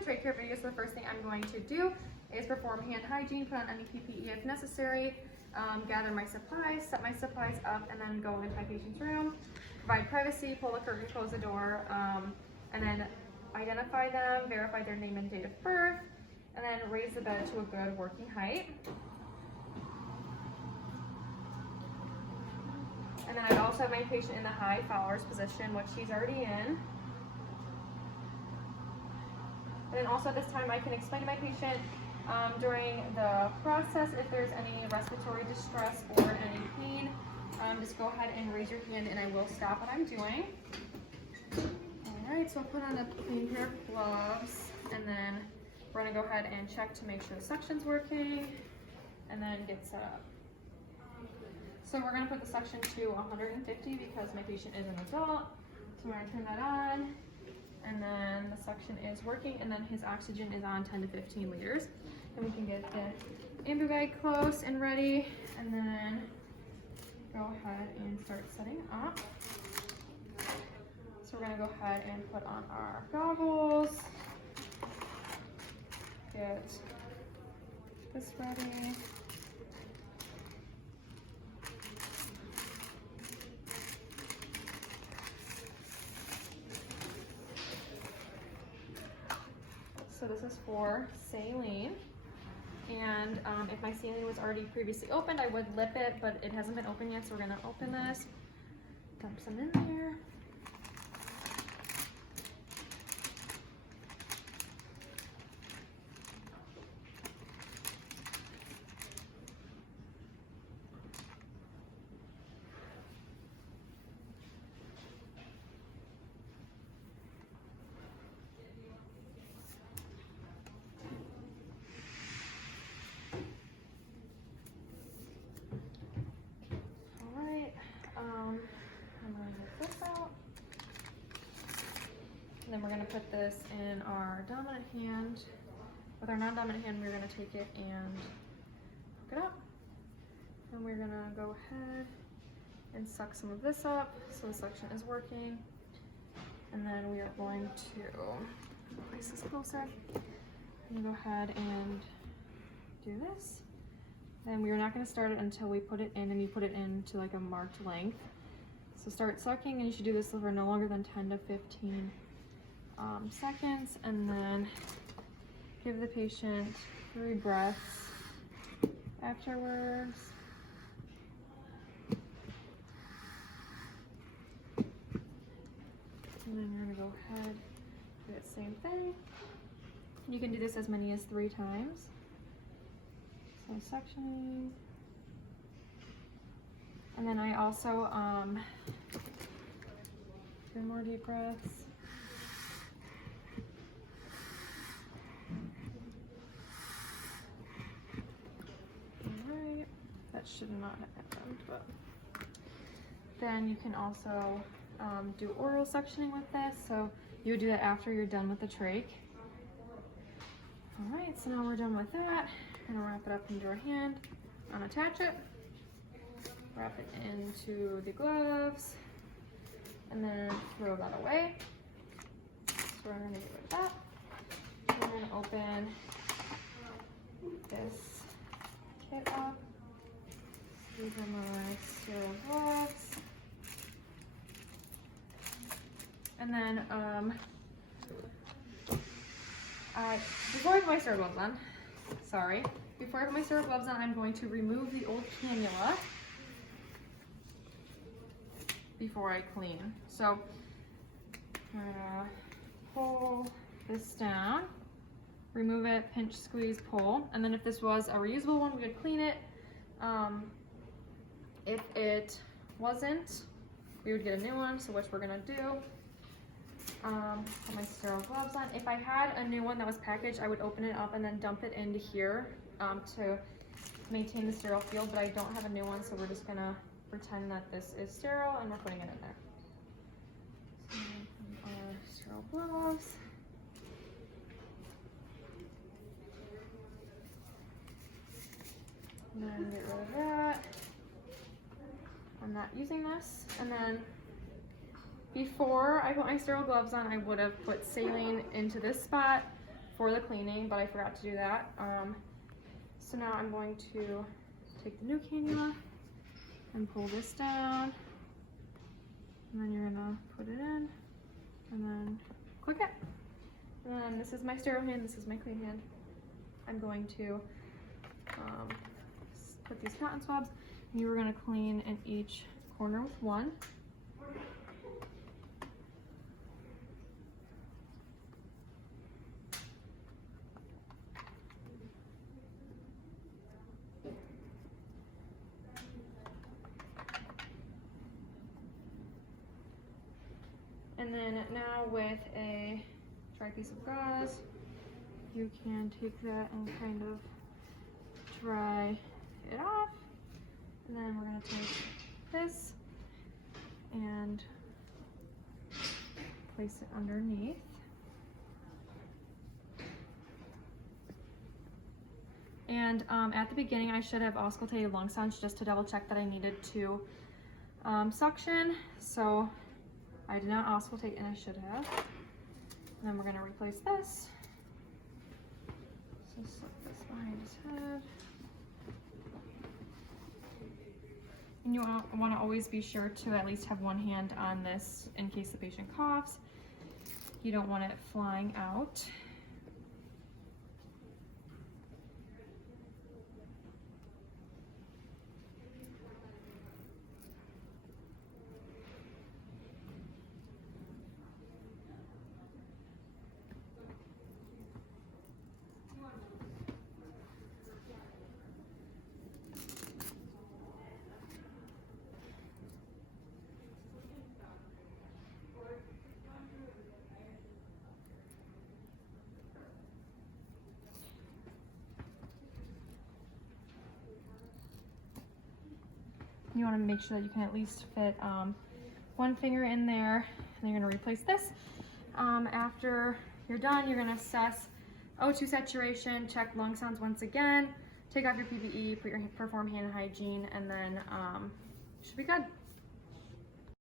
trach care video, so the first thing I'm going to do is perform hand hygiene, put on any PPE if necessary, gather my supplies, set my supplies up, and then go into my patient's room, provide privacy, pull the curtain, close the door, and then identify them, verify their name and date of birth, and then raise the bed to a good working height. And then I'd also have my patient in the high followers position, which she's already in. And then also this time I can explain to my patient during the process if there's any respiratory distress or any pain. Just go ahead and raise your hand and I will stop what I'm doing. Alright, so I'll put on a clean pair of gloves and then we're going to go ahead and check to make sure the suction's working and then get set up. So we're going to put the suction to 150 because my patient is an adult. So we're going to turn that on. And then the suction is working, and then his oxygen is on 10 to 15 liters. And we can get the ambu bag close and ready, and then go ahead and start setting up. So we're gonna go ahead and put on our goggles, get this ready. So this is for saline, and if my saline was already previously opened, I would lip it, but it hasn't been opened yet, so we're gonna open this, dump some in there. I'm going to get this out. And then we're going to put this in our dominant hand. With our non-dominant hand, we're going to take it and hook it up. And we're going to go ahead and suck some of this up so the suction is working. And then we are going to place this closer. I'm going to go ahead and do this. And we are not going to start it until we put it in, and you put it into like a marked length. So start sucking, and you should do this for no longer than 10 to 15 seconds, and then give the patient 3 breaths afterwards. And then you're going to go ahead, do the same thing. You can do this as many as 3 times. So suctioning. And then I also 3 more deep breaths. Alright, that should not have happened, but then you can also do oral suctioning with this. So you would do that after you're done with the trach. Alright, so now we're done with that. I'm gonna wrap it up into our hand, unattach it, wrap it into the gloves, and then throw that away. So we're gonna get rid of that. We're gonna open this kit up. These are my sterile gloves. And then before I put my sterile gloves on, before I put my sterile gloves on, I'm going to remove the old cannula before I clean. So I'm gonna pull this down, remove it, pinch, squeeze, pull, and then if this was a reusable one, we would clean it. If it wasn't, we would get a new one, so which we're gonna do. Put my sterile gloves on. If I had a new one that was packaged, I would open it up and then dump it into here to maintain the sterile field, but I don't have a new one, so we're just gonna pretend that this is sterile and we're putting it in there. So our sterile gloves. And then get rid of that. I'm not using this. And then before I put my sterile gloves on, I would have put saline into this spot for the cleaning, but I forgot to do that. So now I'm going to take the new cannula and pull this down, and then you're gonna put it in, and then click it. And then this is my sterile hand, this is my clean hand. I'm going to put these cotton swabs, and you were gonna clean in each corner with one. And then now with a dry piece of gauze, you can take that and kind of dry it off. And then we're gonna take this and place it underneath. And at the beginning, I should have auscultated lung sounds just to double check that I needed to suction. So I did not auscultate, and I should have. And then we're gonna replace this. So slip this behind his head. And you want to always be sure to at least have one hand on this in case the patient coughs. You don't want it flying out. You want to make sure that you can at least fit one finger in there, and then you're going to replace this. After you're done, you're going to assess O2 saturation, check lung sounds once again, take off your PPE, perform hand hygiene, and then you should be good.